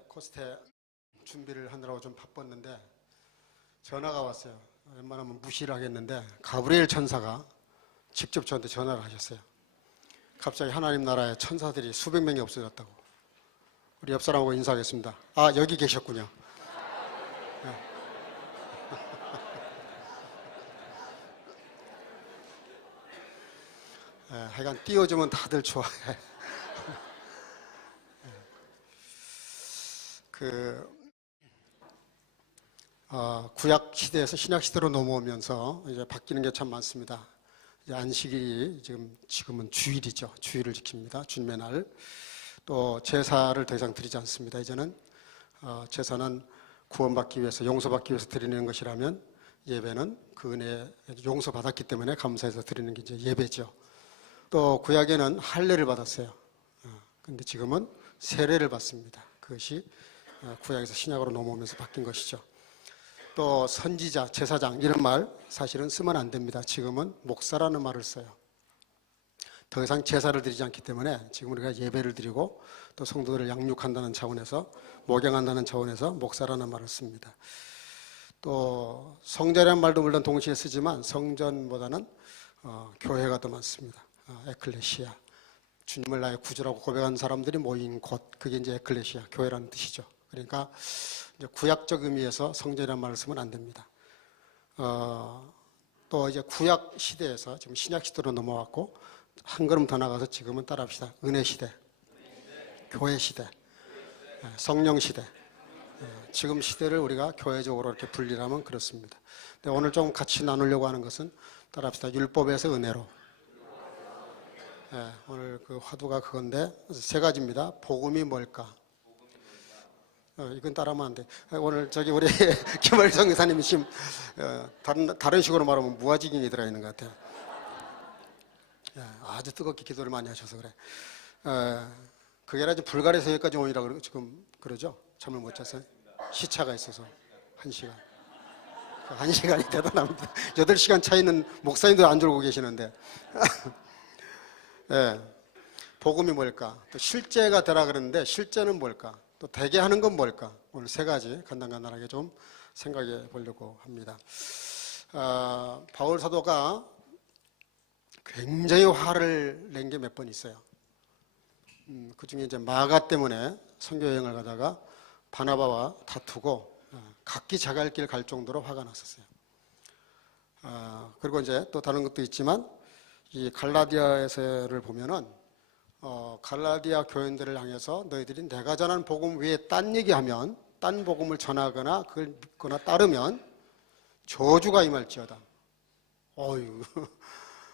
펜테코스테 준비를 하느라고 좀 바빴는데 전화가 왔어요. 웬만하면 무시를 하겠는데 가브리엘 천사가 직접 저한테 전화를 하셨어요. 갑자기 하나님 나라에 천사들이 수백 명이 없어졌다고. 우리 옆 사람하고 인사하겠습니다. 아, 여기 계셨군요. 네. 네, 하여간 띄워주면 다들 좋아해. 구약 시대에서 신약 시대로 넘어오면서 이제 바뀌는 게 참 많습니다. 이제 안식일이 지금은 주일이죠. 주일을 지킵니다. 주님의 날. 또 제사를 더 이상 드리지 않습니다. 이제는 제사는 구원받기 위해서, 용서받기 위해서 드리는 것이라면 예배는 그 은혜 용서받았기 때문에 감사해서 드리는 게 이제 예배죠. 또 구약에는 할례를 받았어요. 근데 지금은 세례를 받습니다. 그것이 구약에서 신약으로 넘어오면서 바뀐 것이죠. 또 선지자, 제사장 이런 말 사실은 쓰면 안 됩니다. 지금은 목사라는 말을 써요. 더 이상 제사를 드리지 않기 때문에 지금 우리가 예배를 드리고 또 성도들을 양육한다는 차원에서, 목양한다는 차원에서 목사라는 말을 씁니다. 또 성전이라는 말도 물론 동시에 쓰지만 성전보다는 교회가 더 많습니다. 에클레시아, 주님을 나의 구주라고 고백한 사람들이 모인 곳, 그게 이제 에클레시아, 교회라는 뜻이죠. 그러니까 이제 구약적 의미에서 성전이라는 말을 쓰면 안 됩니다. 또 이제 구약 시대에서 지금 신약 시대로 넘어왔고 한 걸음 더 나가서 지금은 따라합시다. 은혜 시대, 교회 시대, 성령 시대. 지금 시대를 우리가 교회적으로 이렇게 분리하면 그렇습니다. 근데 오늘 좀 같이 나누려고 하는 것은 따라합시다. 율법에서 은혜로. 오늘 그 화두가 그건데 세 가지입니다. 복음이 뭘까? 이건 따라하면 안 돼. 오늘 우리 김월성 의사님이 지금 다른 식으로 말하면 무아지경이 들어있는 것 같아요. 아주 뜨겁게 기도를 많이 하셔서 그래. 그게 아니라 불가리아에서 여기까지 오니라 지금 그러죠? 잠을 못 잤어요? 시차가 있어서 1시간. 1시간이 대단합니다. 8시간 차이는 목사님도 안 졸고 계시는데. 복음이 뭘까? 또 실제가 되라 그러는데 실제는 뭘까? 또 되게 하는 건 뭘까? 오늘 세 가지 간단하게 좀 생각해 보려고 합니다. 바울 사도가 굉장히 화를 낸 게 몇 번 있어요. 그 중에 이제 마가 때문에 선교 여행을 가다가 바나바와 다투고 각기 자갈 길 갈 정도로 화가 났었어요. 그리고 이제 또 다른 것도 있지만 이 갈라디아에서를 보면은 갈라디아 교인들을 향해서 너희들이 내가 전한 복음 외에 딴 얘기하면, 딴 복음을 전하거나 그걸 믿거나 따르면 저주가 임할지어다. 어휴,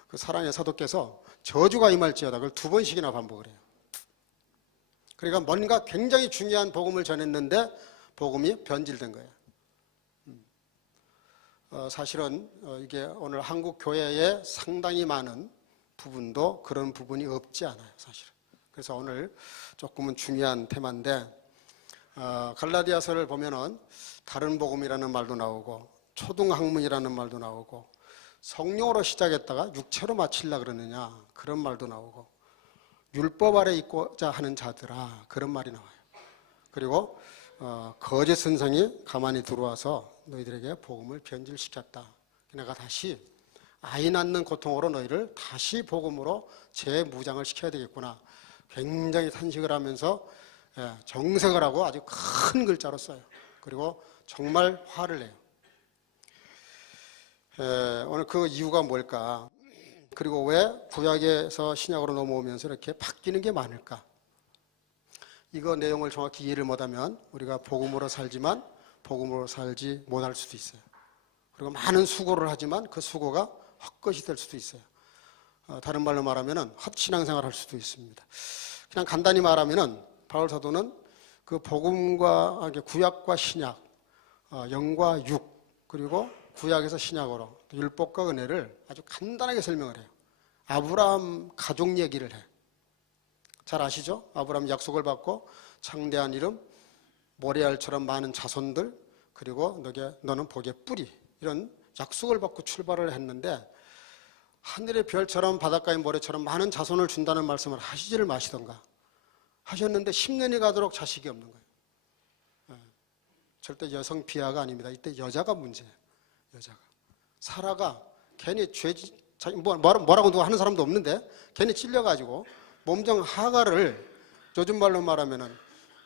그 사랑의 사도께서 저주가 임할지어다 그걸 2번씩이나 반복을 해요. 그러니까 뭔가 굉장히 중요한 복음을 전했는데 복음이 변질된 거예요. 사실은 이게 오늘 한국 교회에 상당히 많은 부분도 그런 부분이 없지 않아요, 사실은. 그래서 오늘 조금은 중요한 테마인데, 갈라디아서를 보면은 다른 복음이라는 말도 나오고 초등학문이라는 말도 나오고 성령으로 시작했다가 육체로 마치려고 그러느냐 그런 말도 나오고 율법 아래 있고자 하는 자들아 그런 말이 나와요. 그리고 거짓 선생이 가만히 들어와서 너희들에게 복음을 변질시켰다. 내가 다시 아이 낳는 고통으로 너희를 다시 복음으로 재무장을 시켜야 되겠구나. 굉장히 탄식을 하면서 정색을 하고 아주 큰 글자로 써요. 그리고 정말 화를 내요. 오늘 그 이유가 뭘까? 그리고 왜 구약에서 신약으로 넘어오면서 이렇게 바뀌는 게 많을까? 이거 내용을 정확히 이해를 못하면 우리가 복음으로 살지만 복음으로 살지 못할 수도 있어요. 그리고 많은 수고를 하지만 그 수고가 헛것이 될 수도 있어요. 다른 말로 말하면 헛신앙생활 할 수도 있습니다. 그냥 간단히 말하면 바울 사도는 그 복음과 구약과 신약, 영과 육, 그리고 구약에서 신약으로 율법과 은혜를 아주 간단하게 설명을 해요. 아브라함 가족 얘기를 해. 잘 아시죠? 아브라함 약속을 받고 창대한 이름, 모래알처럼 많은 자손들, 그리고 너는 복의 뿌리, 이런 약속을 받고 출발을 했는데 하늘의 별처럼 바닷가의 모래처럼 많은 자손을 준다는 말씀을 하시지를 마시던가 하셨는데 10년이 가도록 자식이 없는 거예요. 절대 여성 비하가 아닙니다. 이때 여자가 문제예요. 여자가. 사라가 괜히 뭐라고 누가 하는 사람도 없는데 괜히 찔려가지고 몸종 하가를 요즘 말로 말하면은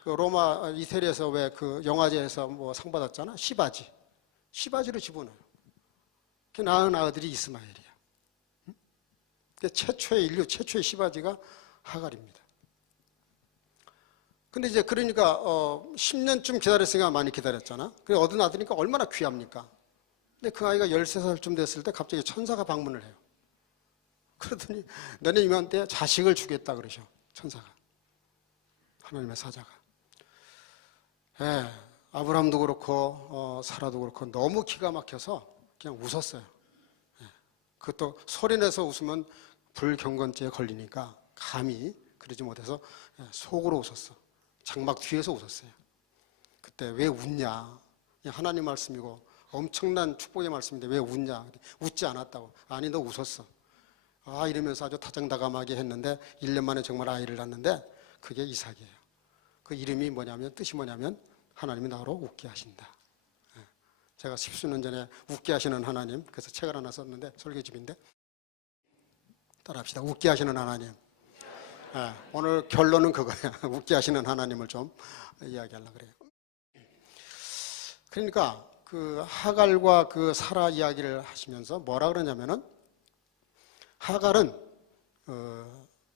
그 로마 이태리에서 왜 그 영화제에서 뭐 상 받았잖아. 시바지로 집어넣어요. 그 낳은 아들이 이스마엘이야. 인류 최초의 시바지가 하갈입니다. 근데 이제 그러니까 10년쯤 기다렸으니까 많이 기다렸잖아. 그래 얻은 아들이니까 얼마나 귀합니까? 근데 그 아이가 13살쯤 됐을 때 갑자기 천사가 방문을 해요. 그러더니 너네 이모한테 자식을 주겠다 그러셔. 천사가. 하나님의 사자가. 예, 아브라함도 그렇고 사라도 그렇고 너무 기가 막혀서 그냥 웃었어요. 예, 그것도 소리내서 웃으면 불경건죄에 걸리니까 감히 그러지 못해서 속으로 웃었어. 장막 뒤에서 웃었어요. 그때 왜 웃냐? 하나님 말씀이고 엄청난 축복의 말씀인데 왜 웃냐? 웃지 않았다고. 아니 너 웃었어. 아 이러면서 아주 다정다감하게 했는데 1년 만에 정말 아이를 낳는데 그게 이삭이에요. 그 이름이 뭐냐면 뜻이 뭐냐면 하나님이 나로 웃게 하신다. 제가 십수년 전에 웃게 하시는 하나님 그래서 책을 하나 썼는데 설교집인데 따라합시다. 웃게 하시는 하나님. 오늘 결론은 그거야. 웃게 하시는 하나님을 좀 이야기하려고 그래요. 그러니까 그 하갈과 그 사라 이야기를 하시면서 뭐라 그러냐면은 하갈은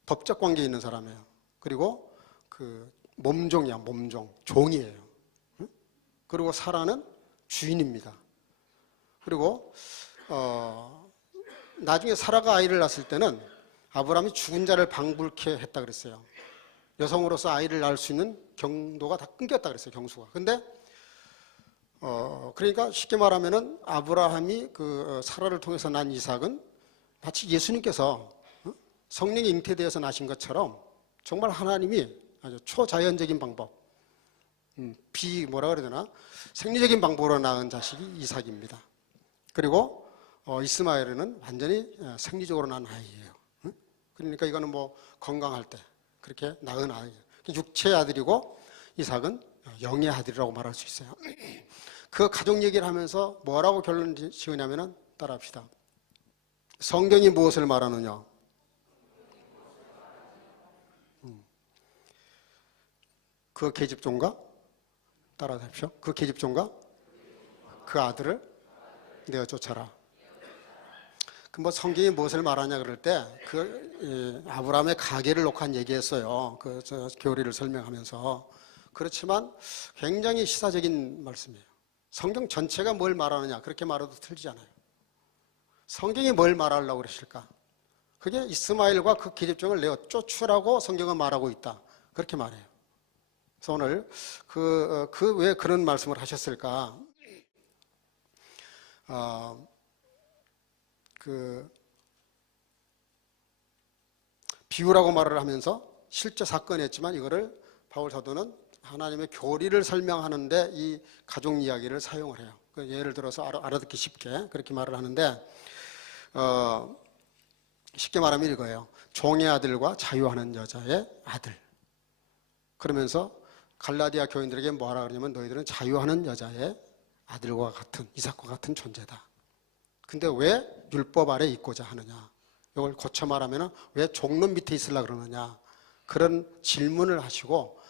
법적 관계에 있는 사람이에요. 그리고 그 몸종이야, 종이에요. 그리고 사라는 주인입니다. 그리고 나중에 사라가 아이를 낳았을 때는 아브라함이 죽은 자를 방불케 했다 그랬어요. 여성으로서 아이를 낳을 수 있는 경도가 다 끊겼다 그랬어요, 경수가. 근데 그러니까 쉽게 말하면은 아브라함이 그 사라를 통해서 난 이삭은 마치 예수님께서 성령이 잉태되어서 나신 것처럼 정말 하나님이 아주 초자연적인 방법, 뭐라 그래야 되나? 생리적인 방법으로 낳은 자식이 이삭입니다. 그리고 이스마엘은 완전히 생리적으로 낳은 아이예요. 그러니까 이거는 뭐 건강할 때 그렇게 낳은 아이예요. 육체의 아들이고 이삭은 영의 아들이라고 말할 수 있어요. 그 가족 얘기를 하면서 뭐라고 결론 지으냐면은 따라합시다. 성경이 무엇을 말하느냐? 그 계집종과 따라하십시오. 그 계집종과 그 아들을 내어 쫓아라. 그 뭐 성경이 무엇을 말하냐 그럴 때 그 아브라함의 가계를 놓고 한 얘기했어요. 그 교리를 설명하면서. 그렇지만 굉장히 시사적인 말씀이에요. 성경 전체가 뭘 말하느냐 그렇게 말해도 틀리지 않아요. 성경이 뭘 말하려고 그러실까? 그게 이스마엘과 그 계집종을 내어 쫓으라고 성경은 말하고 있다. 그렇게 말해요. 그래서 오늘 왜 그런 말씀을 하셨을까? 비유라고 말을 하면서 실제 사건이었지만 이거를 바울 사도는 하나님의 교리를 설명하는데 이 가족 이야기를 사용을 해요. 예를 들어서 알아듣기 쉽게 그렇게 말을 하는데 쉽게 말하면 이거예요. 종의 아들과 자유하는 여자의 아들. 그러면서 갈라디아 교인들에게 뭐라 그러냐면 너희들은 자유하는 여자의 아들과 같은 이삭과 같은 존재다. 근데 왜 율법 아래 있고자 하느냐? 이걸 고쳐 말하면 왜 종론 밑에 있으려고 그러느냐? 그런 질문을 하시고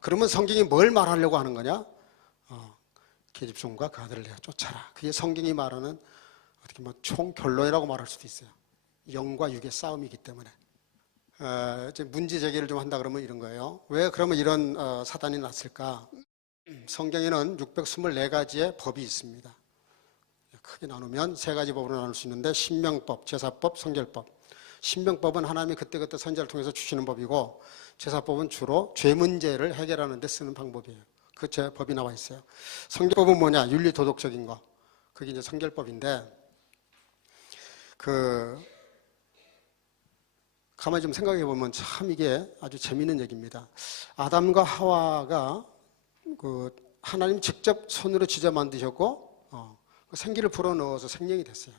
그러면 성경이 뭘 말하려고 하는 거냐? 계집종과 그 아들을 내가 쫓아라. 그게 성경이 말하는 어떻게 뭐 총결론이라고 말할 수도 있어요. 영과 육의 싸움이기 때문에. 이제 문제 제기를 좀 한다 그러면 이런 거예요. 왜 그러면 이런 사단이 났을까? 성경에는 624가지의 법이 있습니다. 크게 나누면 세 가지 법으로 나눌 수 있는데 신명법, 제사법, 성결법. 신명법은 하나님이 그때그때 선지자를 통해서 주시는 법이고 제사법은 주로 죄 문제를 해결하는 데 쓰는 방법이에요. 그 법이 나와 있어요. 성결법은 뭐냐? 윤리 도덕적인 거. 그게 이제 성결법인데 가만히 좀 생각해 보면 참 이게 아주 재미있는 얘기입니다. 아담과 하와가 하나님 직접 손으로 지져 만드셨고 생기를 불어넣어서 생명이 됐어요.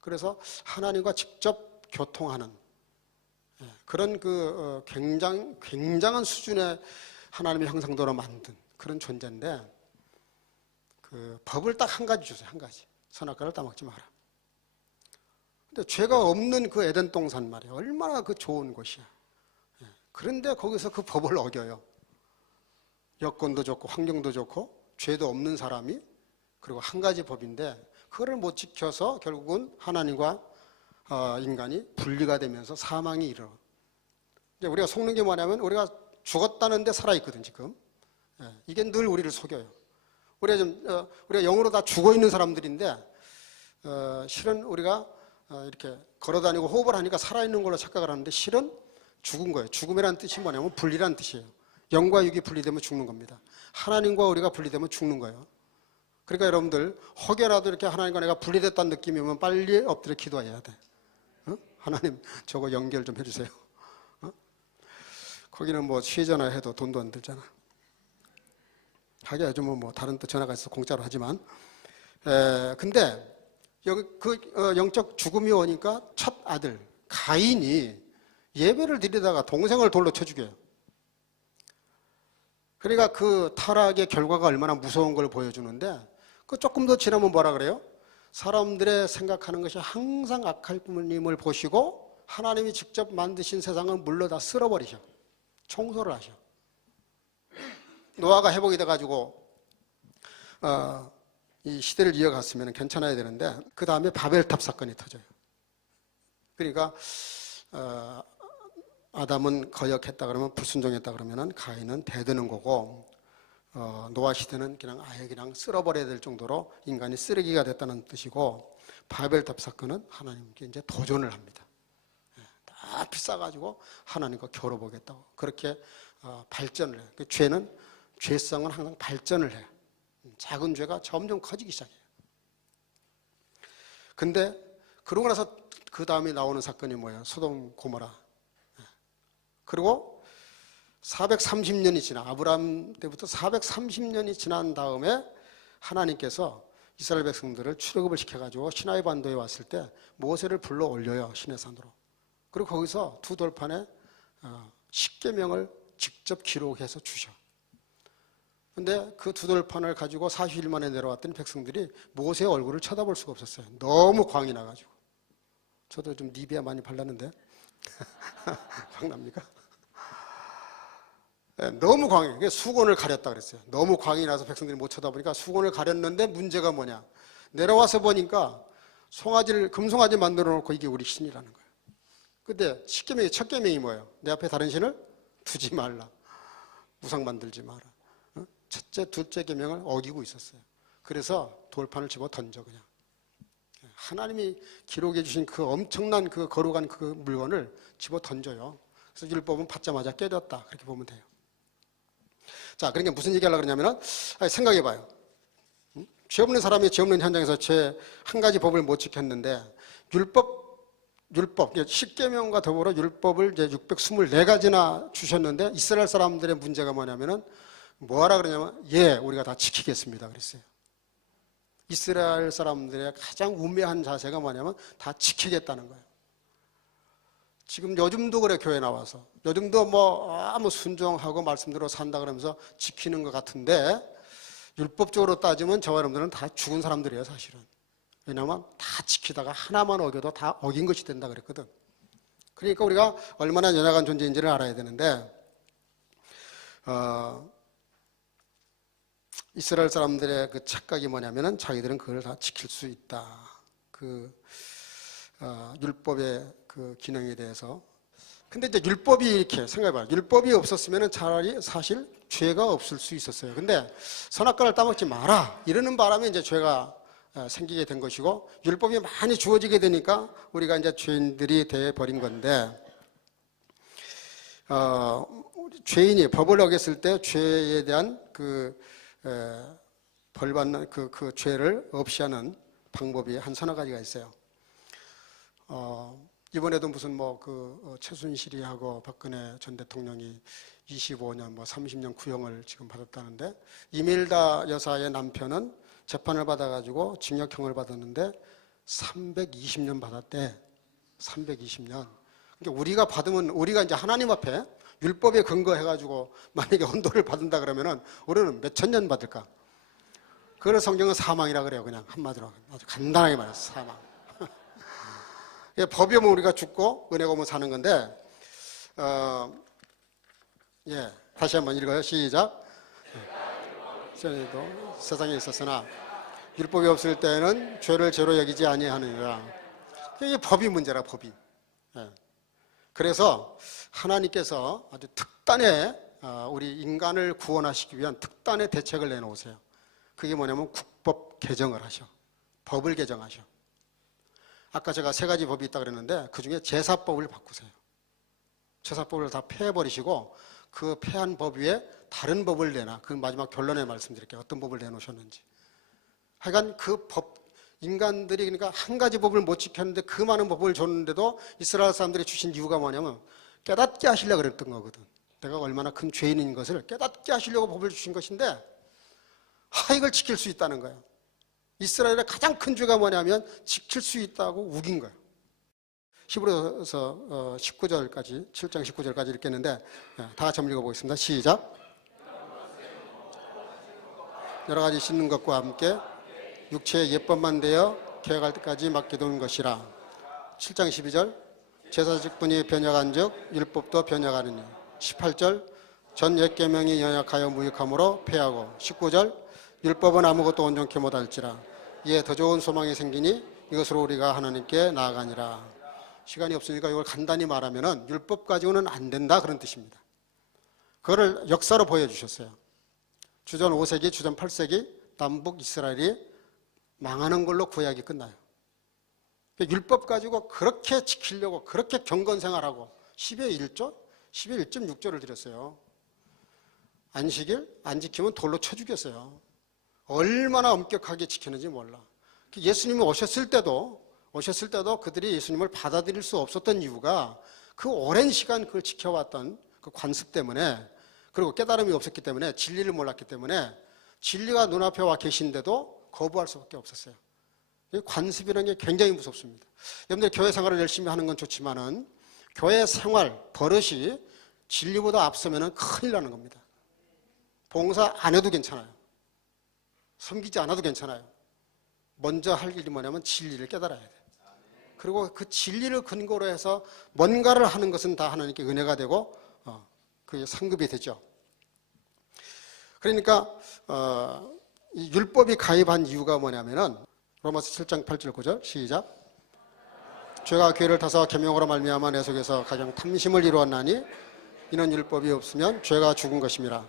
그래서 하나님과 직접 교통하는 그런 굉장한 수준의 하나님의 형상대로 만든 그런 존재인데 그 법을 딱 한 가지 주세요. 한 가지. 선악과를 따먹지 마라. 근데 죄가 없는 그 에덴 동산 말이야. 얼마나 그 좋은 곳이야. 그런데 거기서 그 법을 어겨요. 여건도 좋고 환경도 좋고 죄도 없는 사람이, 그리고 한 가지 법인데 그거를 못 지켜서 결국은 하나님과 인간이 분리가 되면서 사망이 이르러. 이제 우리가 속는 게 뭐냐면 우리가 죽었다는데 살아있거든 지금. 이게 늘 우리를 속여요. 우리가 영으로 다 죽어 있는 사람들인데 실은 우리가 이렇게 걸어다니고 호흡을 하니까 살아있는 걸로 착각을 하는데 실은 죽은 거예요. 죽음이라는 뜻이 뭐냐면 분리라는 뜻이에요. 영과 육이 분리되면 죽는 겁니다. 하나님과 우리가 분리되면 죽는 거예요. 그러니까 여러분들 혹여라도 이렇게 하나님과 내가 분리됐다는 느낌이 오면 빨리 엎드려 기도해야 돼. 하나님 저거 연결 좀 해주세요. 거기는 뭐 취전화 해도 돈도 안 들잖아. 하긴 요즘은 뭐 다른 또 전화가 있어서 공짜로 하지만 근데 여기 그 영적 죽음이 오니까 첫 아들 가인이 예배를 드리다가 동생을 돌로 쳐 죽여요. 그러니까 그 타락의 결과가 얼마나 무서운 걸 보여주는데 그 조금 더 지나면 뭐라 그래요? 사람들의 생각하는 것이 항상 악할 뿐임을 보시고 하나님이 직접 만드신 세상을 물러 다 쓸어버리셔. 청소를 하셔. 노아가 회복이 돼가지고 이 시대를 이어갔으면 괜찮아야 되는데 그 다음에 바벨탑 사건이 터져요. 그러니까 아담은 거역했다 그러면 불순종했다 그러면은 가인은 대드는 거고 노아 시대는 그냥 아예 그냥 쓸어버려야 될 정도로 인간이 쓰레기가 됐다는 뜻이고 바벨탑 사건은 하나님께 이제 도전을 합니다. 다 비싸가지고 하나님과 겨뤄보겠다고 그렇게 발전을 해요. 그 죄성은 항상 발전을 해요. 작은 죄가 점점 커지기 시작해요. 근데 그러고 나서 그 다음에 나오는 사건이 뭐예요? 소돔 고모라. 그리고 430년이 지나 아브라함 때부터 430년이 지난 다음에 하나님께서 이스라엘 백성들을 출애굽을 시켜가지고 시나이 반도에 왔을 때 모세를 불러 올려요. 시내산으로. 그리고 거기서 두 돌판에 십계명을 직접 기록해서 주셔. 근데 그 두 돌판을 가지고 40일 만에 내려왔더니 백성들이 모세의 얼굴을 쳐다볼 수가 없었어요. 너무 광이 나가지고. 저도 좀 니비아 많이 발랐는데 광납니까? 네, 너무 광이, 수건을 가렸다 그랬어요. 너무 광이 나서 백성들이 못 쳐다보니까 수건을 가렸는데 문제가 뭐냐? 내려와서 보니까 금송아지 만들어 놓고 이게 우리 신이라는 거예요. 근데 첫 계명이 뭐예요? 내 앞에 다른 신을 두지 말라. 우상 만들지 마라. 첫째, 둘째 계명을 어기고 있었어요. 그래서 돌판을 집어 던져 그냥. 하나님이 기록해 주신 그 엄청난 그 거룩한 그 물건을 집어 던져요. 그래서 율법은 받자마자 깨졌다. 그렇게 보면 돼요. 자, 그러니까 무슨 얘기하려고 그러냐면은 생각해 봐요. 죄 없는 사람이 죄 없는 현장에서 죄 한 가지 법을 못 지켰는데 율법 십계명과 더불어 율법을 이제 624가지나 주셨는데 이스라엘 사람들의 문제가 뭐냐면은 뭐하라 그러냐면 우리가 다 지키겠습니다 그랬어요. 이스라엘 사람들의 가장 우매한 자세가 뭐냐면 다 지키겠다는 거예요. 지금 요즘도 그래. 교회 나와서 요즘도 뭐 순종하고 말씀대로 산다 그러면서 지키는 것 같은데 율법적으로 따지면 저와 여러분들은 다 죽은 사람들이에요 사실은. 왜냐하면 다 지키다가 하나만 어겨도 다 어긴 것이 된다 그랬거든. 그러니까 우리가 얼마나 연약한 존재인지를 알아야 되는데 이스라엘 사람들의 그 착각이 뭐냐면은 자기들은 그걸 다 지킬 수 있다. 율법의 그 기능에 대해서. 근데 이제 율법이 이렇게 생각해봐요. 율법이 없었으면은 차라리 사실 죄가 없을 수 있었어요. 근데 선악과를 따먹지 마라 이러는 바람에 이제 죄가 생기게 된 것이고 율법이 많이 주어지게 되니까 우리가 이제 죄인들이 돼 버린 건데 죄인이 법을 어겼을 때 죄에 대한 벌받는 그 죄를 없이 하는 방법이 한 서너 가지가 있어요. 이번에도 무슨 최순실이하고 박근혜 전 대통령이 25년 30년 구형을 지금 받았다는데 이멜다 여사의 남편은 재판을 받아가지고 징역형을 받았는데 320년 받았대. 320년. 그러니까 우리가 받으면 우리가 이제 하나님 앞에 율법에 근거해가지고 만약에 언도를 받는다 그러면은 우리는 몇천 년 받을까? 그걸 성경은 사망이라 그래요. 그냥 한마디로 아주 간단하게 말해서 사망. 법이 오면 우리가 죽고 은혜가 오면 사는 건데, 다시 한번 읽어요. 시작. 전에도 세상에 있었으나 율법이 없을 때는 죄를 죄로 여기지 아니하느니라. 이게 법이 문제라, 법이. 그래서 하나님께서 아주 특단의 우리 인간을 구원하시기 위한 특단의 대책을 내놓으세요. 그게 뭐냐면 국법 개정을 하셔. 법을 개정하셔. 아까 제가 3가지 법이 있다고 그랬는데 그 중에 제사법을 바꾸세요. 제사법을 다 폐해버리시고 그 폐한 법 위에 다른 법을 내놔. 그 마지막 결론에 말씀드릴게요. 어떤 법을 내놓으셨는지. 하여간 그 법, 인간들이 그러니까 한 가지 법을 못 지켰는데 그 많은 법을 줬는데도 이스라엘 사람들이 주신 이유가 뭐냐면 깨닫게 하시려고 그랬던 거거든. 내가 얼마나 큰 죄인인 것을 깨닫게 하시려고 법을 주신 것인데 이걸 지킬 수 있다는 거예요. 이스라엘의 가장 큰 죄가 뭐냐면 지킬 수 있다고 우긴 거예요. 히브리서 19절까지 7장 19절까지 읽겠는데 다 같이 한번 읽어보겠습니다. 시작. 여러 가지 씻는 것과 함께 육체의 예법만 되어 개혁할 때까지 맡겨둔 것이라. 7장 12절 제사 직분이 변혁한즉 율법도 변혁하느니. 18절 전 옛 계명이 연약하여 무익함으로 폐하고. 19절 율법은 아무것도 온전케 못할지라. 이에 더 좋은 소망이 생기니 이것으로 우리가 하나님께 나아가니라. 시간이 없으니까 이걸 간단히 말하면은 율법 가지고는 안 된다 그런 뜻입니다. 그거를 역사로 보여주셨어요. 주전 5세기, 주전 8세기 남북 이스라엘이 망하는 걸로 구약이 끝나요. 율법 가지고 그렇게 지키려고 그렇게 경건생활하고 10의 1조, 10의 1.6조를 드렸어요. 안식일 안 지키면 돌로 쳐 죽였어요. 얼마나 엄격하게 지켰는지 몰라. 예수님이 오셨을 때도 그들이 예수님을 받아들일 수 없었던 이유가 그 오랜 시간 그걸 지켜왔던 그 관습 때문에, 그리고 깨달음이 없었기 때문에, 진리를 몰랐기 때문에, 진리가 눈앞에 와 계신데도 거부할 수밖에 없었어요. 관습이라는 게 굉장히 무섭습니다. 여러분들 교회 생활을 열심히 하는 건 좋지만은 교회 생활, 버릇이 진리보다 앞서면은 큰일 나는 겁니다. 봉사 안 해도 괜찮아요. 섬기지 않아도 괜찮아요. 먼저 할 일이 뭐냐면 진리를 깨달아야 돼요. 그리고 그 진리를 근거로 해서 뭔가를 하는 것은 다 하나님께 은혜가 되고 그게 상급이 되죠. 그러니까 이 율법이 가입한 이유가 뭐냐면은 로마서 7장 8절 9절 시작. 죄가 괴를 타서 계명으로 말미암아 내 속에서 가장 탐심을 이루었나니 이는 율법이 없으면 죄가 죽은 것임이라.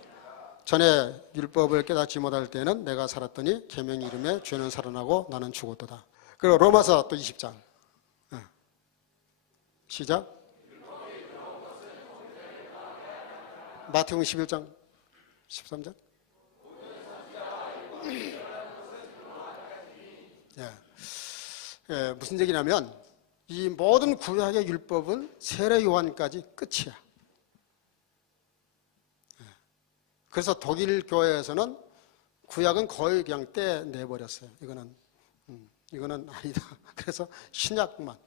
전에 율법을 깨닫지 못할 때는 내가 살았더니 계명 이름에 죄는 살아나고 나는 죽었도다. 그리고 로마서 또 20장 시작. 마태복음 11장 13절. 무슨 얘기냐면 이 모든 구약의 율법은 세례 요한까지 끝이야. 그래서 독일 교회에서는 구약은 거의 그냥 떼내버렸어요. 이거는 아니다. 그래서 신약만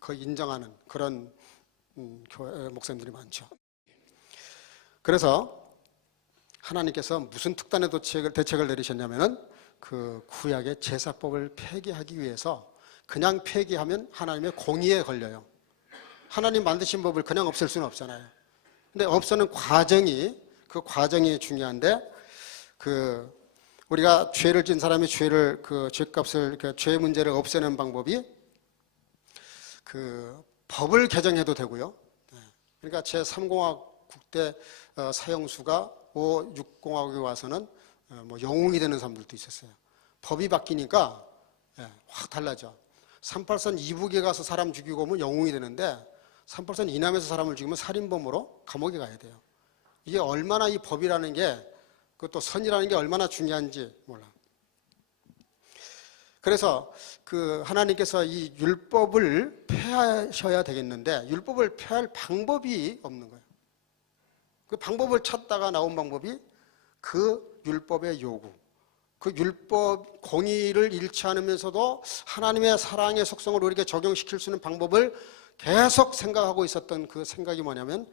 거의 인정하는 그런 교회 목사님들이 많죠. 그래서 하나님께서 무슨 특단의 대책을 내리셨냐면은 그 구약의 제사법을 폐기하기 위해서, 그냥 폐기하면 하나님의 공의에 걸려요. 하나님 만드신 법을 그냥 없앨 수는 없잖아요. 근데 없애는 그 과정이 중요한데, 우리가 죄를 지은 사람이 죄값을, 죄 문제를 없애는 방법이 법을 개정해도 되고요. 그러니까 제3공화국 때 사형수가 5, 6공화국에 와서는 영웅이 되는 사람들도 있었어요. 법이 바뀌니까 확 달라져. 383 이북에 가서 사람 죽이고 오면 영웅이 되는데 383 이남에서 사람을 죽이면 살인범으로 감옥에 가야 돼요. 이게 얼마나 이 법이라는 게, 그것도 선이라는 게 얼마나 중요한지 몰라. 그래서 하나님께서 이 율법을 폐하셔야 되겠는데 율법을 폐할 방법이 없는 거예요. 그 방법을 찾다가 나온 방법이 그 율법의 요구, 그 율법 공의를 잃지 않으면서도 하나님의 사랑의 속성을 우리에게 적용시킬 수 있는 방법을 계속 생각하고 있었던 그 생각이 뭐냐면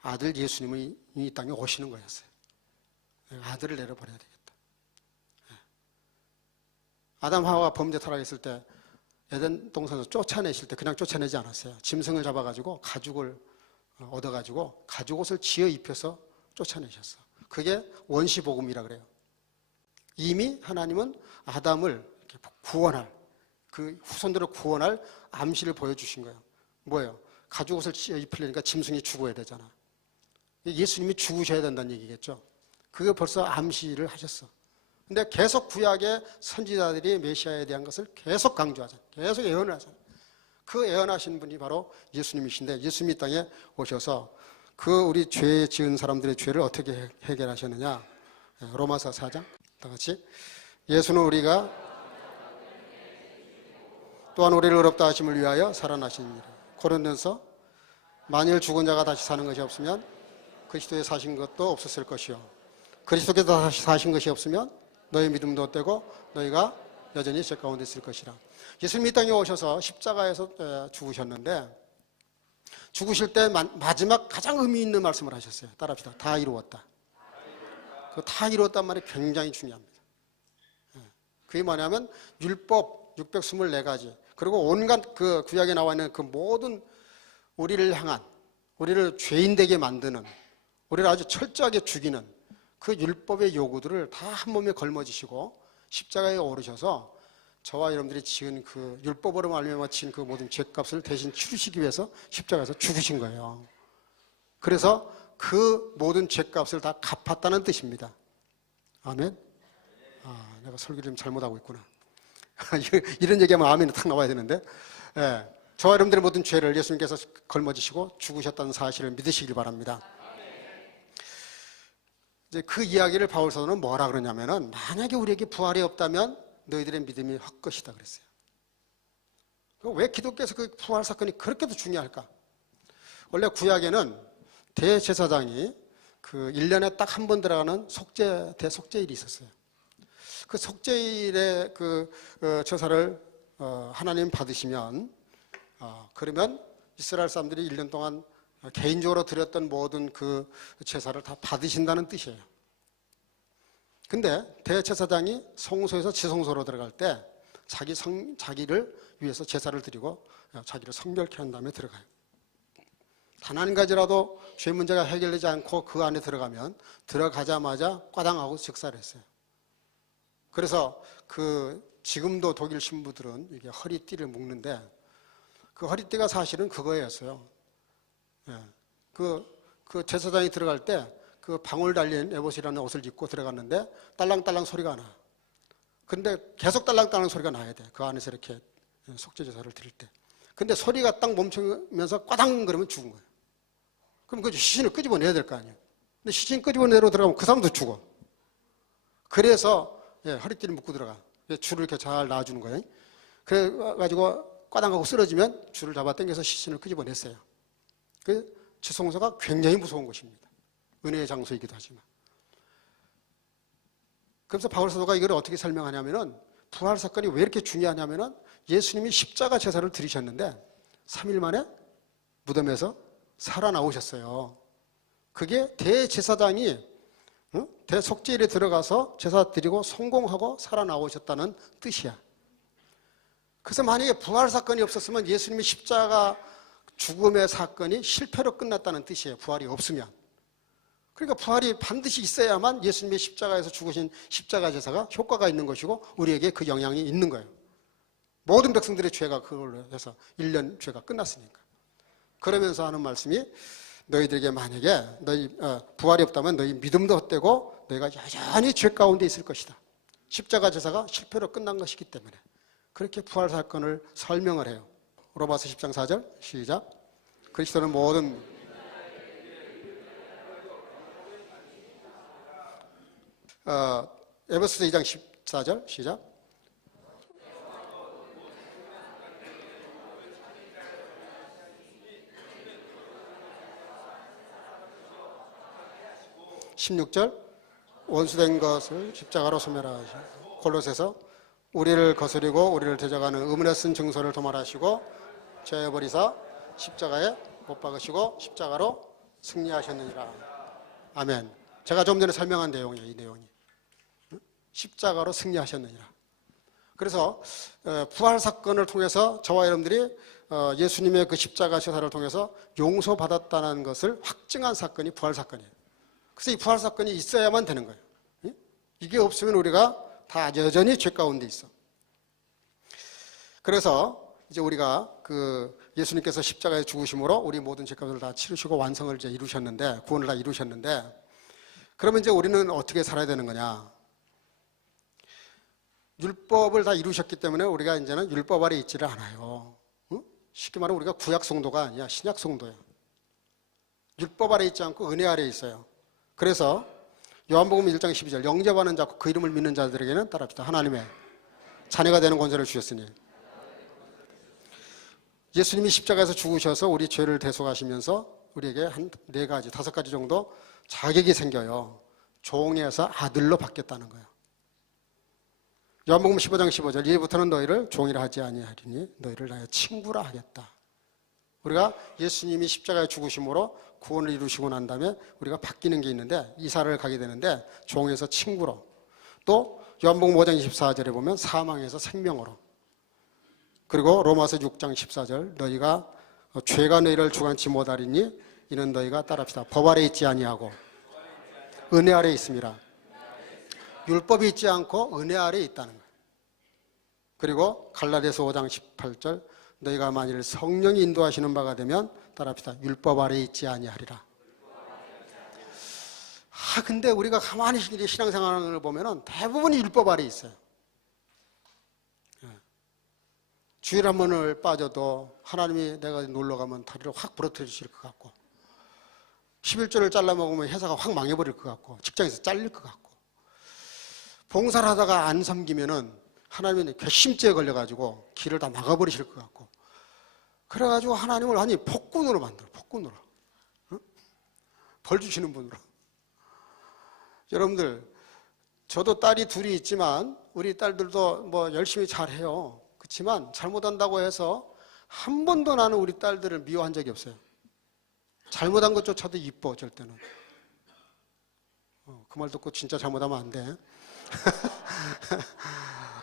아들 예수님이 이 땅에 오시는 거였어요. 아들을 내려버려야 되겠다. 아담 하와가 범죄 타락했을 때 에덴 동산에서 쫓아내실 때 그냥 쫓아내지 않았어요. 짐승을 잡아가지고 가죽을 얻어가지고 가죽옷을 지어 입혀서 쫓아내셨어. 그게 원시복음이라 그래요. 이미 하나님은 아담을 구원할, 그 후손들을 구원할 암시를 보여주신 거예요. 뭐예요? 가죽옷을 지어 입히려니까 짐승이 죽어야 되잖아. 예수님이 죽으셔야 된다는 얘기겠죠. 그게 벌써 암시를 하셨어. 근데 계속 구약의 선지자들이 메시아에 대한 것을 계속 강조하잖아. 계속 예언을 하잖아. 그 예언하신 분이 바로 예수님이신데, 예수님이 땅에 오셔서 그 우리 죄 지은 사람들의 죄를 어떻게 해결하셨느냐. 로마서 4장 다 같이. 예수는 우리가 또한 우리를 의롭다 하심을 위하여 살아나시니라. 고린도서 만일 죽은 자가 다시 사는 것이 없으면 그리스도에 사신 것도 없었을 것이요, 그리스도께서 다시 사신 것이 없으면 너희 믿음도 헛되고 너희가 여전히 죄 가운데 있을 것이라. 예수님이 이 땅에 오셔서 십자가에서 죽으셨는데, 죽으실 때 마지막 가장 의미 있는 말씀을 하셨어요. 따라합시다. 다 이루었다. 그 다 이루었단 말이 굉장히 중요합니다. 그게 뭐냐면 율법 624가지 그리고 온갖 그 구약에 나와 있는 그 모든 우리를 향한, 우리를 죄인 되게 만드는, 우리를 아주 철저하게 죽이는 그 율법의 요구들을 다 한 몸에 걸머지시고 십자가에 오르셔서 저와 여러분들이 지은 그 율법으로 말미암아 지은 그 모든 죄값을 대신 치르시기 위해서 십자가에서 죽으신 거예요. 그래서 그 모든 죄값을 다 갚았다는 뜻입니다. 아멘. 내가 설교를 좀 잘못하고 있구나. 이런 얘기하면 아멘이 탁 나와야 되는데, 저와 여러분들의 모든 죄를 예수님께서 걸머지시고 죽으셨다는 사실을 믿으시길 바랍니다. 이제 그 이야기를 바울 사도는 뭐라 그러냐면은, 만약에 우리에게 부활이 없다면 너희들의 믿음이 헛것이다 그랬어요. 왜 기독교에서 그 부활 사건이 그렇게도 중요할까? 원래 구약에는 대제사장이 그 1년에 딱 한 번 들어가는 대속죄일이 있었어요. 그 속죄일에 그 제사를 하나님 받으시면, 그러면 이스라엘 사람들이 1년 동안 개인적으로 드렸던 모든 그 제사를 다 받으신다는 뜻이에요. 근데 대제사장이 성소에서 지성소로 들어갈 때 자기를 위해서 제사를 드리고 자기를 성결케 한 다음에 들어가요. 단 한 가지라도 죄 문제가 해결되지 않고 그 안에 들어가면 들어가자마자 꽈당하고 즉사를 했어요. 그래서 지금도 독일 신부들은 이게 허리띠를 묶는데, 그 허리띠가 사실은 그거였어요. 그 제사장이 들어갈 때 그 방울 달린 에봇이라는 옷을 입고 들어갔는데 딸랑딸랑 소리가 나. 근데 계속 딸랑딸랑 소리가 나야 돼. 그 안에서 이렇게 속죄 제사를 드릴 때. 근데 소리가 딱 멈추면서 꽈당 그러면 죽은 거예요. 그럼 그 시신을 끄집어내야 될 거 아니에요. 근데 시신 끄집어내러 들어가면 그 사람도 죽어. 그래서 허리띠를 묶고 들어가. 줄을 이렇게 잘 놔주는 거예요. 그래가지고 꽈당하고 쓰러지면 줄을 잡아 당겨서 시신을 끄집어냈어요. 그 지성소가 굉장히 무서운 곳입니다. 은혜의 장소이기도 하지만. 그래서 바울 사도가 이걸 어떻게 설명하냐면은, 부활 사건이 왜 이렇게 중요하냐면은, 예수님이 십자가 제사를 드리셨는데 3일 만에 무덤에서 살아나오셨어요. 그게 대제사장이 대속죄일에 들어가서 제사 드리고 성공하고 살아나오셨다는 뜻이야. 그래서 만약에 부활 사건이 없었으면 예수님의 십자가 죽음의 사건이 실패로 끝났다는 뜻이에요. 부활이 없으면. 그러니까 부활이 반드시 있어야만 예수님의 십자가에서 죽으신 십자가 제사가 효과가 있는 것이고 우리에게 그 영향이 있는 거예요. 모든 백성들의 죄가 그걸로 해서 1년 죄가 끝났으니까. 그러면서 하는 말씀이, 너희들에게 만약에 부활이 없다면 너희 믿음도 헛되고 너희가 여전히 죄 가운데 있을 것이다. 십자가 제사가 실패로 끝난 것이기 때문에 그렇게 부활 사건을 설명을 해요. 로마서 10장 4절 시작. 그리스도는 모든 에베소서 2장 14절 시작. (16절) 원수된 것을 십자가로 소멸하시고, 골로새서 우리를 거스리고 우리를 대적하는 의문에 쓴 증서를 도말하시고 제어버리사 십자가에 못 박으시고 십자가로 승리하셨느니라. 아멘. 제가 좀 전에 설명한 내용이에요. 이 내용이 십자가로 승리하셨느니라. 그래서 부활 사건을 통해서 저와 여러분들이 예수님의 그 십자가 시사를 통해서 용서받았다는 것을 확증한 사건이 부활 사건이에요. 그래서 이 부활 사건이 있어야만 되는 거예요. 이게 없으면 우리가 다 여전히 죄 가운데 있어. 그래서 이제 우리가 그 예수님께서 십자가에 죽으심으로 우리 모든 죄값을 다 치르시고 완성을 이제 이루셨는데, 구원을 다 이루셨는데, 그러면 이제 우리는 어떻게 살아야 되는 거냐? 율법을 다 이루셨기 때문에 우리가 이제는 율법 아래 있지를 않아요. 응? 쉽게 말하면 우리가 구약 성도가 아니야, 신약 성도야. 율법 아래 있지 않고 은혜 아래 있어요. 그래서 요한복음 1장 12절, 영접하는 자, 그 이름을 믿는 자들에게는 따라합시다. 하나님의 자녀가 되는 권세를 주셨으니. 예수님이 십자가에서 죽으셔서 우리 죄를 대속하시면서 우리에게 한 4가지, 5가지 정도 자격이 생겨요. 종에서 아들로 바뀌었다는 거예요. 요한복음 15장 15절, 이제부터는 너희를 종이라 하지 아니하리니 너희를 나의 친구라 하겠다. 우리가 예수님이 십자가에 죽으심으로 구원을 이루시고 난 다음에 우리가 바뀌는 게 있는데, 이사를 가게 되는데 종에서 친구로, 또 요한복음 5장 24절에 보면 사망에서 생명으로, 그리고 로마서 6장 14절, 너희가 죄가 너희를 주관치 못하리니 이는 너희가 따라합시다. 법 아래 있지 아니하고 은혜 아래 있습니다. 율법이 있지 않고 은혜 아래 있다는 거예요. 그리고 갈라디아서 5장 18절, 너희가 만일 성령이 인도하시는 바가 되면 따라합시다. 율법 아래 있지 아니하리라. 근데 우리가 가만히 신앙생활을 보면은 대부분이 율법 아래 있어요. 주일 한 번을 빠져도 하나님이 내가 놀러 가면 다리를 확 부러뜨려 주실 것 같고, 11조를 잘라 먹으면 회사가 확 망해버릴 것 같고, 직장에서 잘릴 것 같고, 봉사를 하다가 안 섬기면은 하나님이 괘씸죄에 걸려가지고 길을 다 막아버리실 것 같고, 그래가지고 하나님을 아니 폭군으로 만들어, 폭군으로. 응? 벌 주시는 분으로. 여러분들, 저도 딸이 둘이 있지만 우리 딸들도 뭐 열심히 잘해요. 그렇지만 잘못한다고 해서 한 번도 나는 우리 딸들을 미워한 적이 없어요. 잘못한 것조차도 이뻐, 절대는. 그 말 듣고 진짜 잘못하면 안 돼.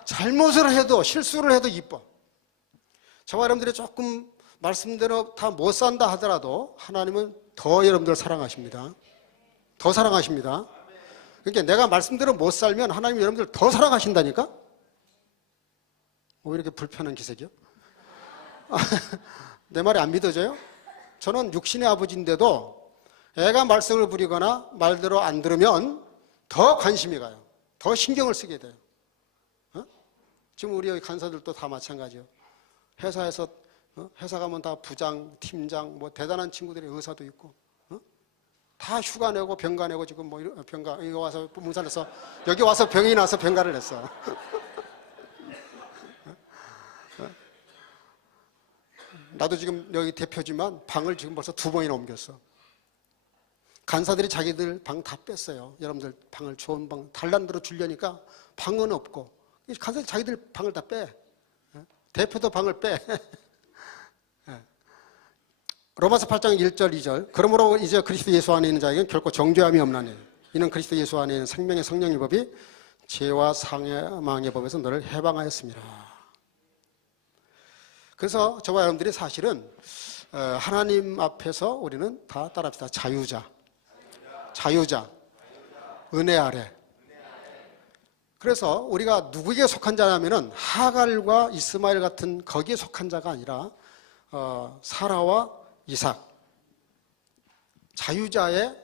잘못을 해도, 실수를 해도 이뻐. 저와 여러분들이 조금 말씀대로 다 못 산다 하더라도 하나님은 더 여러분들 사랑하십니다. 더 사랑하십니다. 그러니까 내가 말씀대로 못 살면 하나님이 여러분들 더 사랑하신다니까? 왜 이렇게 불편한 기색이요? 내 말이 안 믿어져요? 저는 육신의 아버지인데도 애가 말썽을 부리거나 말대로 안 들으면 더 관심이 가요. 더 신경을 쓰게 돼요. 지금 우리 간사들도 다 마찬가지예요. 회사에서 회사 가면 다 부장, 팀장, 뭐 대단한 친구들이 의사도 있고, 다 휴가 내고 병가 내고 지금 뭐 병가 이거 와서 문산에서 여기 와서 병이 나서 병가를 냈어. 나도 지금 여기 대표지만 방을 지금 벌써 2번이나 옮겼어. 간사들이 자기들 방 다 뺐어요. 여러분들 방을 좋은 방 달란대로 주려니까 방은 없고, 간사들이 자기들 방을 다 빼. 대표도 방을 빼. 로마서 8장 1절 2절, 그러므로 이제 그리스도 예수 안에 있는 자에게는 결코 정죄함이 없나니 이는 그리스도 예수 안에 있는 생명의 성령의 법이 죄와 사망의 법에서 너를 해방하였습니다. 그래서 저와 여러분들이 사실은 하나님 앞에서 우리는 다 따라합시다. 자유자, 은혜 아래. 그래서 우리가 누구에게 속한 자냐면은 하갈과 이스마엘 같은 거기에 속한 자가 아니라 사라와 이삭, 자유자의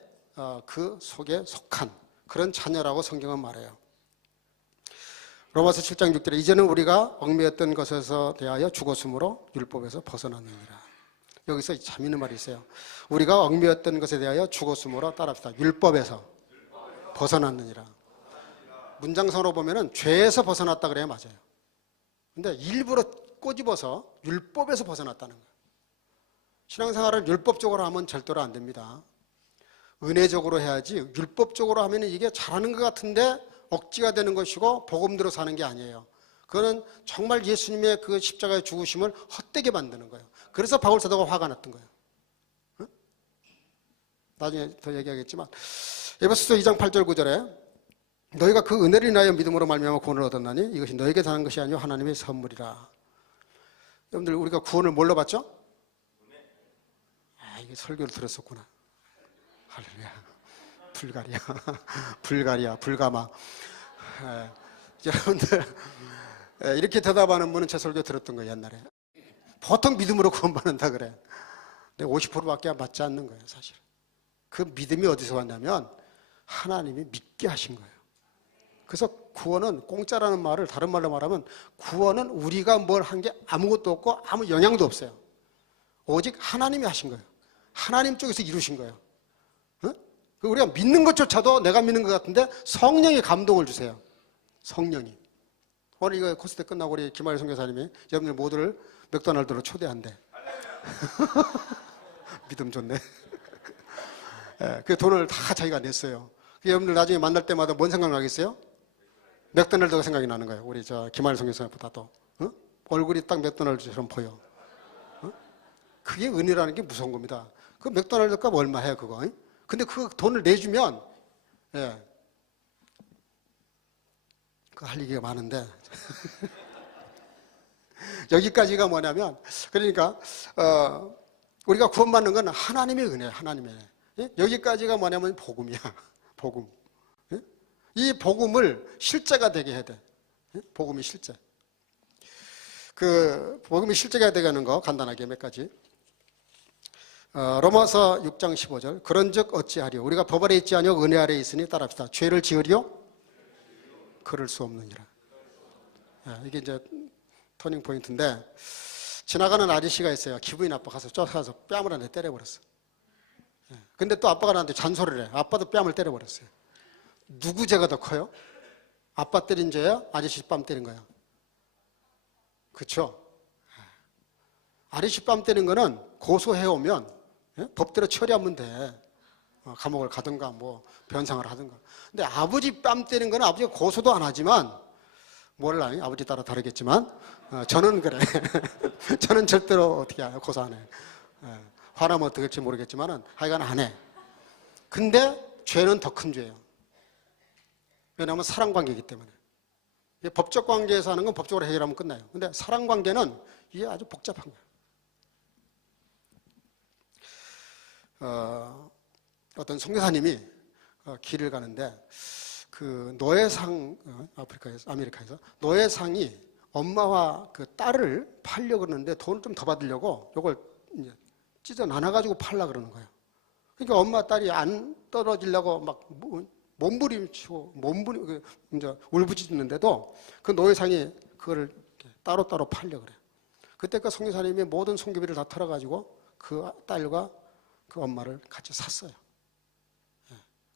그 속에 속한 그런 자녀라고 성경은 말해요. 로마서 7장 6절에 이제는 우리가 얽매였던 것에서 대하여 죽었으므로 율법에서 벗어났느니라. 여기서 재미있는 말이 있어요. 우리가 얽매였던 것에 대하여 죽었으므로 따라합시다. 율법에서 벗어났느니라. 문장성으로 보면은 죄에서 벗어났다 그래야 맞아요. 근데 일부러 꼬집어서 율법에서 벗어났다는 거예요. 신앙생활을 율법적으로 하면 절대로 안 됩니다. 은혜적으로 해야지 율법적으로 하면 이게 잘하는 것 같은데 억지가 되는 것이고 복음대로 사는 게 아니에요. 그거는 정말 예수님의 그 십자가의 죽으심을 헛되게 만드는 거예요. 그래서 바울 사도가 화가 났던 거예요. 응? 나중에 더 얘기하겠지만 에베소서 2장 8절 9절에 너희가 그 은혜를 인하여 믿음으로 말미암아 구원을 얻었나니 이것이 너에게 당한 것이 아니요 하나님의 선물이라. 여러분들 우리가 구원을 뭘로 받죠? 이게 설교를 들었었구나. 할렐루야. 불가리아, 불가리아, 불가마. 여러분들 이렇게 대답하는 분은 제 설교 들었던 거예요 옛날에. 보통 믿음으로 구원받는다 그래. 근데 50%밖에 받지 않는 거예요 사실. 그 믿음이 어디서 왔냐면 하나님이 믿게 하신 거예요. 그래서 구원은 공짜라는 말을 다른 말로 말하면 구원은 우리가 뭘 한 게 아무것도 없고 아무 영향도 없어요. 오직 하나님이 하신 거예요. 하나님 쪽에서 이루신 거예요. 응? 우리가 믿는 것조차도 내가 믿는 것 같은데 성령이 감동을 주세요. 성령이. 오늘 이거 코스 때 끝나고 우리 김하일 선교사님이 여러분들 모두를 맥도날드로 초대한대. 믿음 좋네. 그 돈을 다 자기가 냈어요. 여러분들 나중에 만날 때마다 뭔 생각나겠어요? 맥도날드가 생각이 나는 거예요. 우리 저 김하일 선교사님보다도. 어? 얼굴이 딱 맥도날드처럼 보여. 어? 그게 은혜라는 게 무서운 겁니다. 그 맥도날드 값 얼마 해요 그거? 근데 그 돈을 내주면 그 할 얘기가 많은데 여기까지가 뭐냐면 그러니까 우리가 구원받는 건 하나님의 은혜예요. 하나님의 은혜. 여기까지가 뭐냐면 복음이야. 복음. 이 복음을 실제가 되게 해야 돼. 복음이 실제. 그 복음이 실제가 되게 하는 거 간단하게 몇 가지. 로마서 6장 15절. 그런즉 어찌하리요? 우리가 법 아래 있지 아니요 은혜 아래 있으니 따라합시다. 죄를 지으리요? 그럴 수 없느니라. 이게 이제 터닝 포인트인데 지나가는 아저씨가 있어요. 기분이 나빠 가서 쫓아가서 뺨을 한 대 때려버렸어. 근데 또 아빠가 나한테 잔소리를 해. 아빠도 뺨을 때려버렸어요. 누구 죄가 더 커요? 아빠 때린 죄야? 아저씨 뺨 때린 거야? 그렇죠? 아저씨 뺨 때린 거는 고소해오면 법대로 처리하면 돼. 감옥을 가든가 뭐 변상을 하든가. 근데 아버지 뺨 때린 거는 아버지가 고소도 안 하지만 몰라요. 아버지 따라 다르겠지만 저는 그래. 저는 절대로 어떻게 해요? 고소 안 해. 화나면 어떻게 할지 모르겠지만 하여간 안 해. 근데 죄는 더 큰 죄예요. 왜냐하면 사랑관계이기 때문에. 법적 관계에서 하는 건 법적으로 해결하면 끝나요. 근데 사랑관계는 이게 아주 복잡한 거예요. 어떤 선교사님이 길을 가는데 그 노예상 아메리카에서 노예상이 엄마와 그 딸을 팔려고 그러는데 돈을 좀 더 받으려고 이걸 이제 찢어 나눠가지고 팔려 그러는 거예요. 그러니까 엄마 딸이 안 떨어지려고 막 몸부림치고 이제 울부짖는데도 그 노예상이 그걸 따로따로 팔려 그래요. 그때 그 선교사님이 모든 선교비를 다 털어가지고 그 딸과 그 엄마를 같이 샀어요.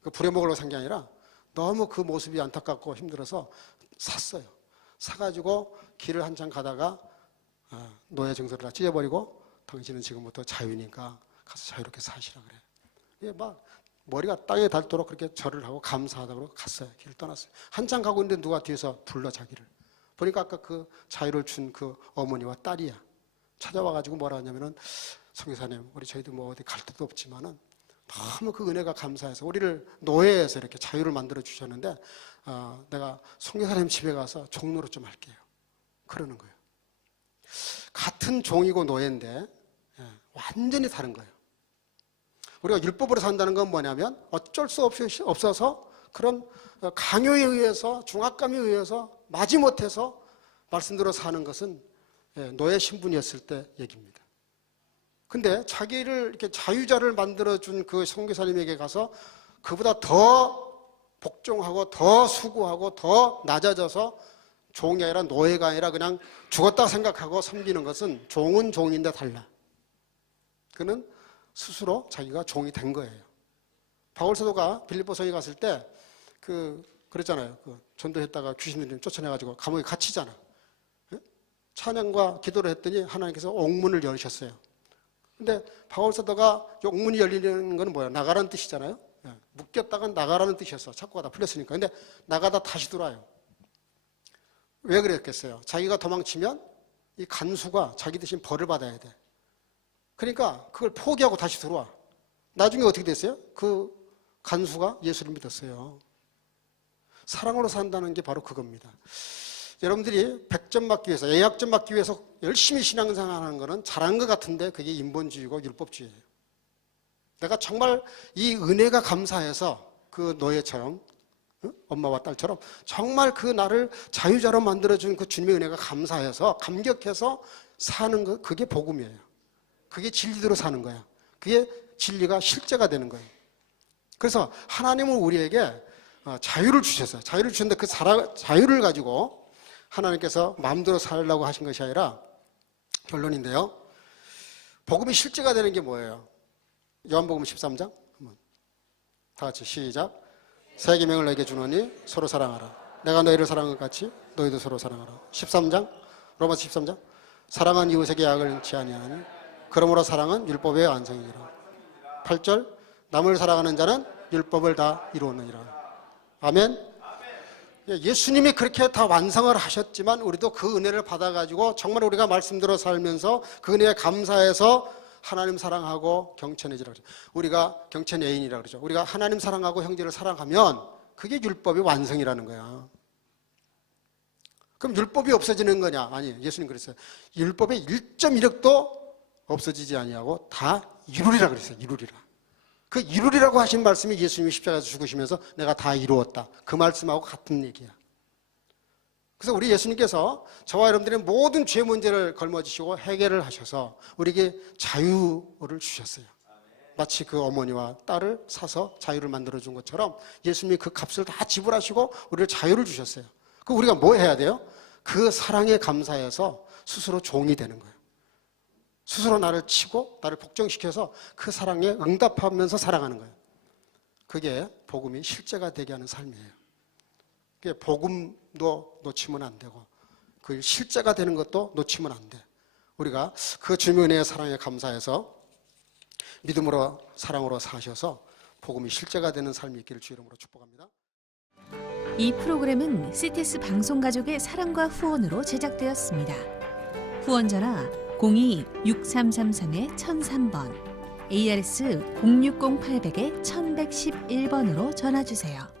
그 부려먹으려고 산 게 아니라 너무 그 모습이 안타깝고 힘들어서 샀어요. 사가지고 길을 한참 가다가 노예 증서를 다 찢어버리고 당신은 지금부터 자유니까 가서 자유롭게 사시라 그래. 막 머리가 땅에 닿도록 그렇게 절을 하고 감사하다고 갔어요. 길을 떠났어요. 한참 가고 있는데 누가 뒤에서 불러 자기를. 보니까 아까 그 자유를 준 그 어머니와 딸이야. 찾아와가지고 뭐라 하냐면은 선교사님, 우리 저희도 뭐 어디 갈 데도 없지만은 너무 그 은혜가 감사해서 우리를 노예에서 이렇게 자유를 만들어 주셨는데 내가 선교사님 집에 가서 종로로 좀 할게요. 그러는 거예요. 같은 종이고 노예인데 완전히 다른 거예요. 우리가 율법으로 산다는 건 뭐냐면 어쩔 수 없어서 그런 강요에 의해서 중압감에 의해서 마지못해서 말씀대로 사는 것은 노예 신분이었을 때 얘기입니다. 근데 자기를 이렇게 자유자를 만들어준 그 선교사님에게 가서 그보다 더 복종하고 더 수고하고 더 낮아져서 종이 아니라 노예가 아니라 그냥 죽었다 생각하고 섬기는 것은 종은 종인데 달라. 그는 스스로 자기가 종이 된 거예요. 바울 사도가 빌립보성에 갔을 때 그랬잖아요. 전도했다가 귀신들이 쫓아내가지고 감옥에 갇히잖아. 찬양과 기도를 했더니 하나님께서 옥문을 열으셨어요. 근데 바울 사도가 옥문이 열리는 건 뭐야? 나가라는 뜻이잖아요. 묶였다가 나가라는 뜻이었어. 자꾸 가다 풀렸으니까. 근데 나가다 다시 들어와요. 왜 그랬겠어요? 자기가 도망치면 이 간수가 자기 대신 벌을 받아야 돼. 그러니까 그걸 포기하고 다시 들어와. 나중에 어떻게 됐어요? 그 간수가 예수를 믿었어요. 사랑으로 산다는 게 바로 그겁니다. 여러분들이 100점 맞기 위해서, A학점 맞기 위해서 열심히 신앙생활하는 것은 잘한 것 같은데 그게 인본주의고 율법주의예요. 내가 정말 이 은혜가 감사해서 그 노예처럼, 엄마와 딸처럼 정말 그 나를 자유자로 만들어준 그 주님의 은혜가 감사해서 감격해서 사는 것, 그게 복음이에요. 그게 진리대로 사는 거야. 그게 진리가 실제가 되는 거예요. 그래서 하나님은 우리에게 자유를 주셨어요. 자유를 주셨는데 그 자유를 가지고 하나님께서 마음대로 살라고 하신 것이 아니라, 결론인데요, 복음이 실제가 되는 게 뭐예요? 요한복음 13장 다 같이 시작. 새 계명을 너에게 주노니 서로 사랑하라. 내가 너희를 사랑한 것 같이 너희도 서로 사랑하라. 13장 로마서 13장 사랑은 이웃에게 악을 행치 아니하니 그러므로 사랑은 율법의 완성이니라. 8절 남을 사랑하는 자는 율법을 다 이루었느니라. 아멘. 예수님이 그렇게 다 완성을 하셨지만 우리도 그 은혜를 받아가지고 정말 우리가 말씀대로 살면서 그 은혜에 감사해서 하나님 사랑하고 경천해지라 그러죠. 우리가 경천애인이라고 그러죠. 우리가 하나님 사랑하고 형제를 사랑하면 그게 율법의 완성이라는 거야. 그럼 율법이 없어지는 거냐? 아니, 예수님 그랬어요. 율법의 1.1획도 없어지지 아니하고 다 이루리라 그랬어요. 이루리라. 그 이루리라고 하신 말씀이 예수님이 십자가에서 죽으시면서 내가 다 이루었다. 그 말씀하고 같은 얘기야. 그래서 우리 예수님께서 저와 여러분들의 모든 죄 문제를 걸머지시고 해결을 하셔서 우리에게 자유를 주셨어요. 마치 그 어머니와 딸을 사서 자유를 만들어준 것처럼 예수님이 그 값을 다 지불하시고 우리를 자유를 주셨어요. 그럼 우리가 뭐 해야 돼요? 그 사랑에 감사해서 스스로 종이 되는 거예요. 스스로 나를 치고 나를 복종시켜서 그 사랑에 응답하면서 살아가는 거예요. 그게 복음이 실제가 되게 하는 삶이에요. 그게 복음도 놓치면 안 되고 그 실제가 되는 것도 놓치면 안 돼. 우리가 그 주님의 은혜의 사랑에 감사해서 믿음으로 사랑으로 사셔서 복음이 실제가 되는 삶이 있기를 주 이름으로 축복합니다. 이 프로그램은 CTS 방송가족의 사랑과 후원으로 제작되었습니다. 후원전화 02-6333-1003번, ARS 060-800-1111번으로 전화주세요.